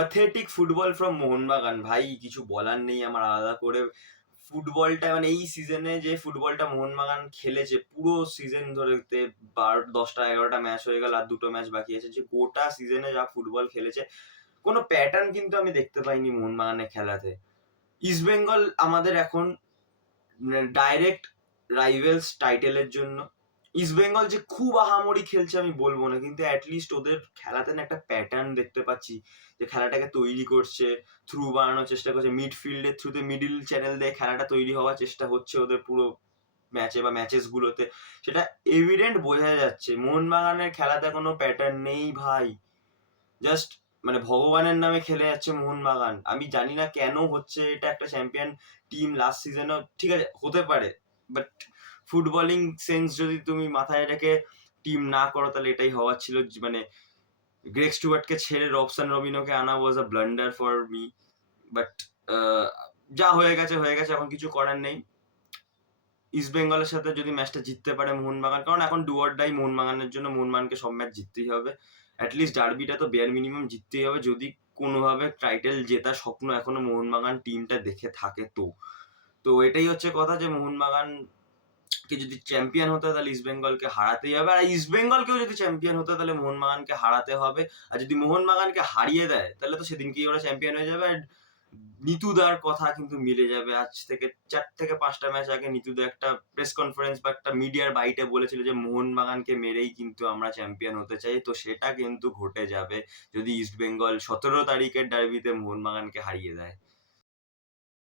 Pathetic football from Mohun Bagan. ভাই কিছু বলার নেই আমার আলাদা করে। ফুটবলটা মানে এই সিজনে যে ফুটবলটা মোহনবাগান খেলেছে পুরো সিজন ধরে 10টা 11টা ম্যাচ হয়ে গেল আর 2টো ম্যাচ বাকি আছে, যে গোটা সিজনে যা ফুটবল খেলেছে কোনো প্যাটার্ন কিন্তু আমি দেখতে পাইনি মোহনবাগানের খেলাতে। ইস্টবেঙ্গল আমাদের এখন ডাইরেক্ট রাইভেলস টাইটেলের জন্য। ইস্টবেঙ্গল যে খুব আহামরি খেলছে আমি বলবো না, কিন্তু অ্যাটলিস্ট ওদের খেলাতে না একটা প্যাটার্ন দেখতে পাচ্ছি, যে খেলাটাকে তৈরি করছে, থ্রু বানানোর চেষ্টা করছে, মিডফিল্ডের থ্রুতে মিডিল চ্যানেল দিয়ে খেলাটা তৈরি হওয়ার চেষ্টা হচ্ছে ওদের পুরো ম্যাচে বা ম্যাচেস গুলোতে। সেটা এভিডেন্ট বোঝা যাচ্ছে। মোহনবাগানের খেলাতে কোনো প্যাটার্ন নেই ভাই, জাস্ট মানে ভগবানের নামে খেলে যাচ্ছে মোহনবাগান। আমি জানি না কেন হচ্ছে এটা, একটা চ্যাম্পিয়ন টিম লাস্ট সিজনও ঠিক আছে হতে পারে, বাট ফুটবলিং সেন্স যদি তুমি মাথায় রেখে টিম না করো তাহলে এটাই হওয়ার ছিল। মানে গ্রেগ স্টুয়ার্টকে ছেড়ে রবসন রবিনোকে আনা ওয়াজ আ ব্লান্ডার ফর মি, বাট যা হয়ে গেছে হয়ে গেছে, এখন কিছু করার নেই। ইস্ট বেঙ্গলের সাথে যদি ম্যাচটা জিততে পারে মোহনবাগান, কারণ এখন ডু অর ডাই মোহনবাগানের জন্য, মোহনবাগানকে সব ম্যাচ জিততেই হবে। অ্যাটলিস্ট ডার্বিটা তো বেয়ার মিনিমাম জিততেই হবে, যদি কোনোভাবে টাইটেল জেতার স্বপ্ন এখনো মোহনবাগান টিমটা দেখে থাকে। তো তো এটাই হচ্ছে কথা, যে মোহনবাগান কে যদি চ্যাম্পিয়ন হতে হয় তাহলে ইস্ট বেঙ্গলকে হারাতেই হবে, আর ইস্ট বেঙ্গলকেও যদি চ্যাম্পিয়ন হতে হয় তাহলে মোহনবাগানকে হারাতে হবে। আর যদি মোহনবাগানকে হারিয়ে দেয় তাহলে তো সেদিনকেই ওরা চ্যাম্পিয়ন হয়ে যাবে। আর নিতুদার কথা কিন্তু মিলে যাবে। আজ থেকে 4 থেকে 5টা ম্যাচ আগে নিতুদা একটা প্রেস কনফারেন্স বা একটা মিডিয়ার বাইটে বলেছিল যে মোহনবাগানকে মেরেই কিন্তু আমরা চ্যাম্পিয়ন হতে চাই। তো সেটা কিন্তু ঘটে যাবে যদি ইস্ট বেঙ্গল 17 তারিখের ডার্বিতে মোহনবাগানকে হারিয়ে দেয়।